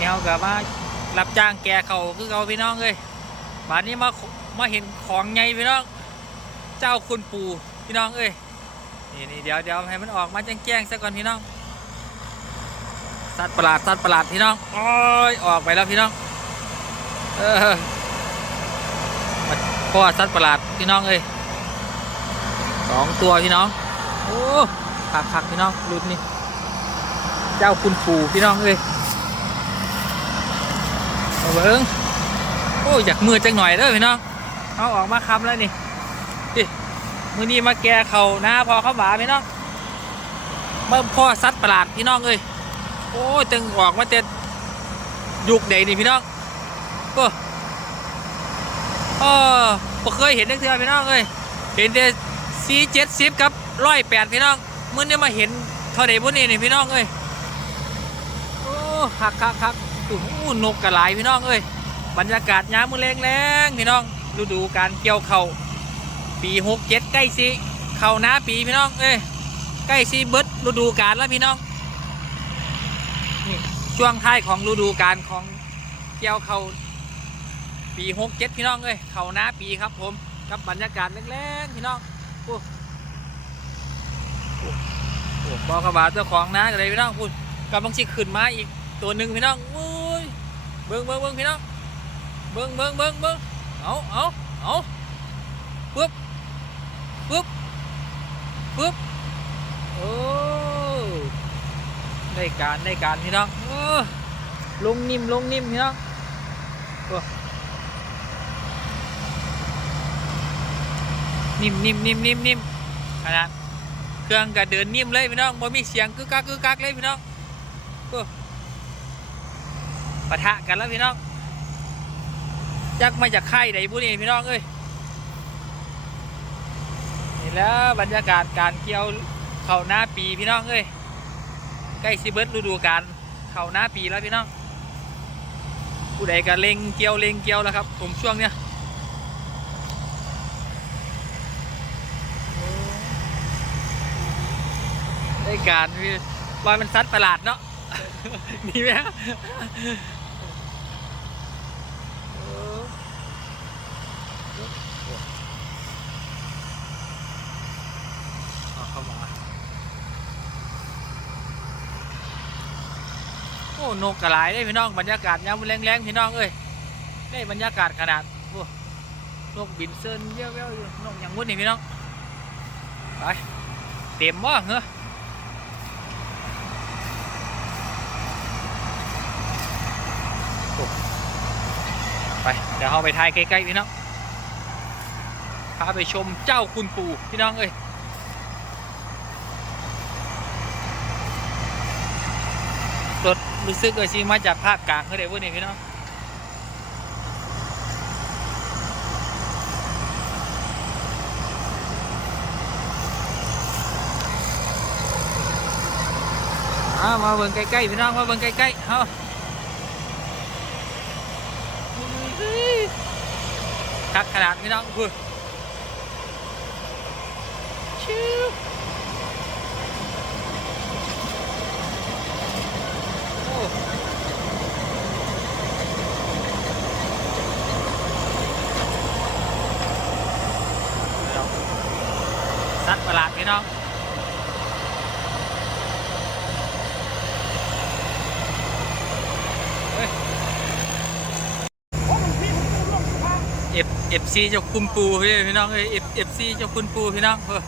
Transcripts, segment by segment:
เนี่เขาก็มารับจ้างแกเขาคือเขาพี่น้องเลยบานนี้มามาเห็นของไงพี่น้อง เจ้าคุณปู่พี่น้องเอ้ยนี่นี่เดี๋ยวเดี๋ยวให้มันออกมาแจ้งๆซะก่อนพี่น้องสัตว์ประหลาดสัตว์ประหลาดพี่น้องโอ้ยออกไปแล้วพี่น้องเออพ่อสัตว์ประหลาดพี่น้องเอ้ยสองตัวพี่น้องโอ้ขักขักพี่น้องรุ่นนี้ เจ้าคุณปู่พี่น้องเอ้ย เบิ้งโอ้ยอยากมือจังหน่อยเด้อพี่น้องเอาออกมาคำแล้วนี่มือนี้มาแก่เขาหน้าพอเขาหวาพี่น้องเมื่อพ่อซัดประหลาดพี่น้องเอ้ยโอ้ยตึงออกมาเต็ดยุกใดนี่พี่น้องก็เออบ่เคยเห็นนักเทือพี่น้องเอ้ยเห็นแต่ซีเจ็ดสิบกับร้อยแปดพี่น้องมื่อนี้มาเห็นเท่าใดบุนี่นี่พี่น้องเอ้ยโอ้คักคักคัก โอ้โหนกกระหลายพี่น้องเอ้ยบรรยากาศยามมือแรงแรงๆพี่น้องฤดูการเกี่ยวเขาปีหกเจ็ดใกล้สิเข้าหน้าปีพี่น้องเอ้ยใกล้สิเบิดฤดูกาลแล้วพี่น้องนี่ช่วงท้ายของฤดูกาลของเกี่ยวเขาปีหกเจ็ดพี่น้องเอ้ยเข้าหน้าปีครับผมกับบรรยากาศแรงๆพี่น้องโอ้โอ้โอ้บอกกระบาเจ้าของน้ากันเลยพี่น้องพูดกำลังสิขึ้นมาอีกตัวหนึ่งพี่น้องโอ้ เบิ้งเบิ้งเบิ้งพี่น้องเบิ้งเบิ้งเบิ้งเบิ้งเอาเอาเอาปึ๊บปึ๊บปึ๊บโอ้ได้การได้การพี่น้องลงนิ่มลงนิ่มพี่น้องนิ่มนิ่มนิ่มนิ่มนิ่มขนาดเครื่องก็เดินนิ่มเลยพี่น้องบ่มีเสียงกึกกักกึกกักเลยพี่น้องโอ้ ปะทะกันแล้วพี่น้องจักมาจากค่ายใดบุนี่พี่น้องเอ้ยนี่แล้วบรรยากาศการเกี่ยวเข่าหน้าปีพี่น้องเอ้ยใกล้สิเบิร์ดฤดูกาลเข่าหน้าปีแล้วพี่น้องผู้ใดก็เล็งเกี่ยวเล็งเกี่ยวแล้วครับ ผมช่วงเนี้ยได้การพี่ลอยมันซัดประหลาดเนาะนี่ไหมฮะเออ เอาเข้ามา โอ้ นกกระไรได้พี่น้องบรรยากาศยามแรงๆพี่น้องเอ้ยได้บรรยากาศขนาดโอ้นกบินเซินเย้ยวๆอยู่นกอย่างมุดนี่พี่น้องไปเต็มบ่เหรอไปเดี๋ยวเราไปถ่ายใกล้ๆพี่น้องพาไปชมเจ้าคุณปู่พี่น้องเอ้ย รถรู้สึกว่าชิมาจากภาคกลางเขาได้ว้ยนี่พี่น้องเอามาเบิ่งใกล้ๆพี่น้องมาเบิ่งใกล้ๆเอาคักขนาดพี่น้องพูดชิว สัตว์ประหลาดพี่น้องเอฟเอฟซีเจ้าคุณปูพี่พี่น้องเอ้ยเอฟเอฟซีเจ้าคุณปูพี่น้องเออ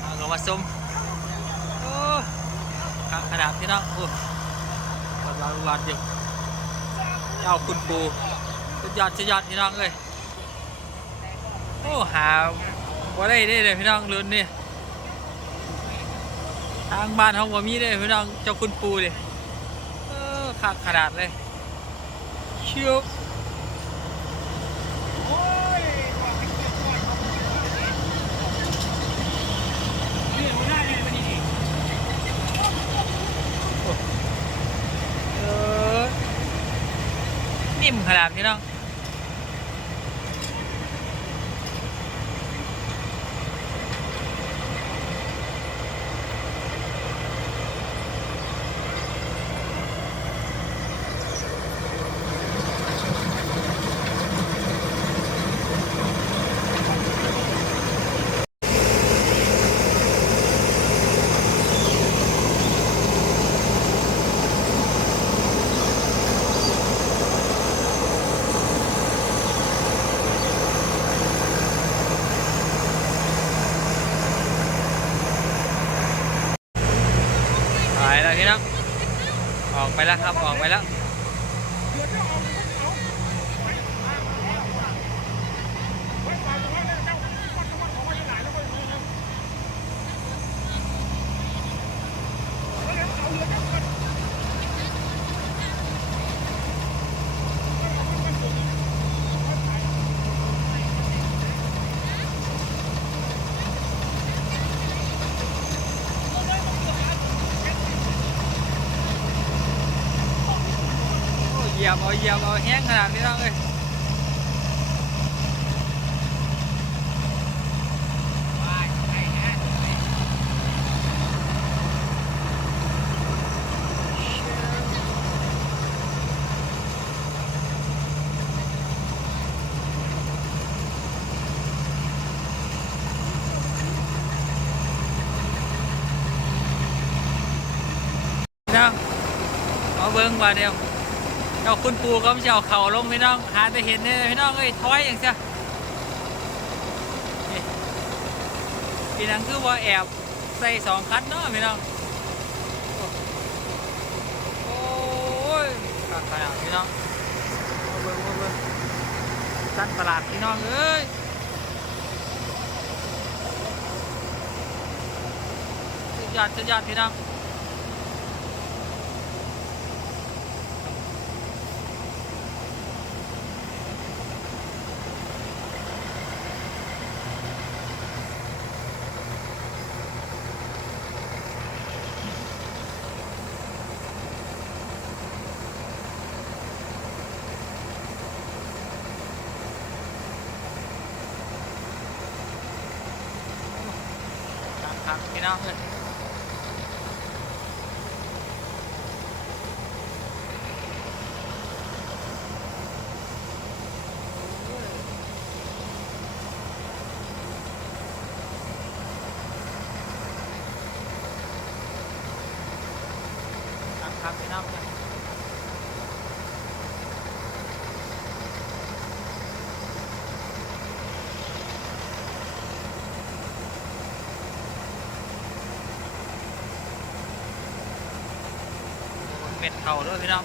เอาลงมาชมโอ้ขาขนาดพี่น้องโอ้วัดวารุวัดอยู่เจ้าคุณปูสุดยอดสุดยอดพี่น้องเลยโอ้หา ว่าได้ได้เลยพี่น้องรุ่นนี่ทางบ้านเขาบ่มีได้พี่น้องเจ้าคุณปูดิเออขาดขนาดเลยเชียวนิ่มขนาดพี่น้อง พี่น้ออกไปแล้วครับออกไปแล้ว ขนาดนี้น้องเอ้ยพี่น้อง เจ้าคุณปูก็ไม่ใช่เอาเข่าลงพี่น้องหาแต่เห็นเนี่ยพี่น้องเอ้ยถอยอย่างเสียนี่พี่นังคือว่าแอบใส่สองคันเนาะพี่น้องโอ้ยขาดขนาดพี่น้องเบิ่งเอาเบิ่งสัตว์ประหลาดพี่น้องเอ้ยสุดยอดสุดยอดพี่น้อง ครับพี่น้องเอ้ยครับครับพี่น้องเพื่อ้ยเม็ดเข่าด้วยพี่น้อง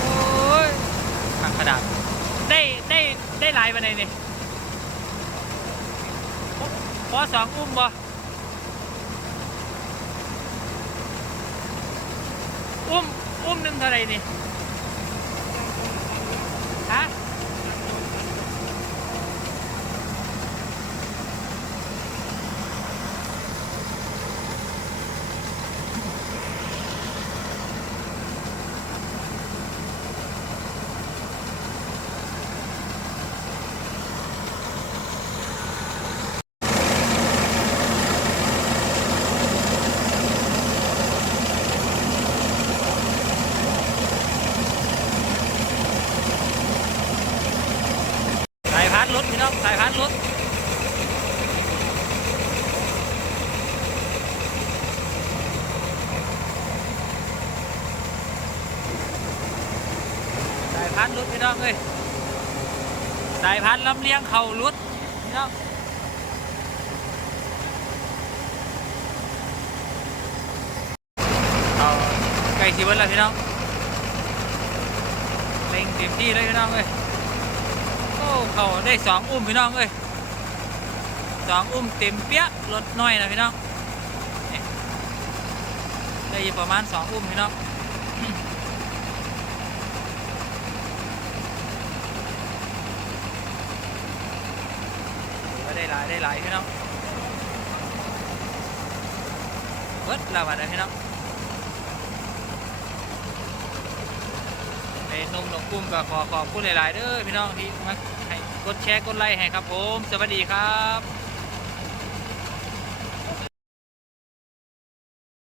โอ้ยทางกระดได้ได้ได้หลายวันไหนนี่พอสองอุ้มบ่ อุ้ มอุ้มหนึ่งเท่าไหรนี่ ฮะ สายพันธุ์รถพี่น้องสายพันธุ์รถสาย พันธุ์รถพี่น้องเอ้ยสายพันลำเลียงเข่ารถพี่น้องเอาไก่สิเบิ้ลแล้วพี่น้องเล็งเต็มที่เลยพี่น้องเอ้ยโอ้เขาได้สองอุ้มพี่น้องเอ้ยสองอุ้มเต็มเปี้ยรถน้อยนะพี่น้องได้ประมาณสองอุ้มพี่น้อง ถือว่าได้ หลายได้หลายพี่น้องเบิดล้ววันนี้พี่น้องไอ้นมหนกกุ้มก็ขอขอบคุณหลาย ๆเด้อพี่น้องที่มาให้กดแชร์กดไลค์ให้ครับผม สวัสดีครับ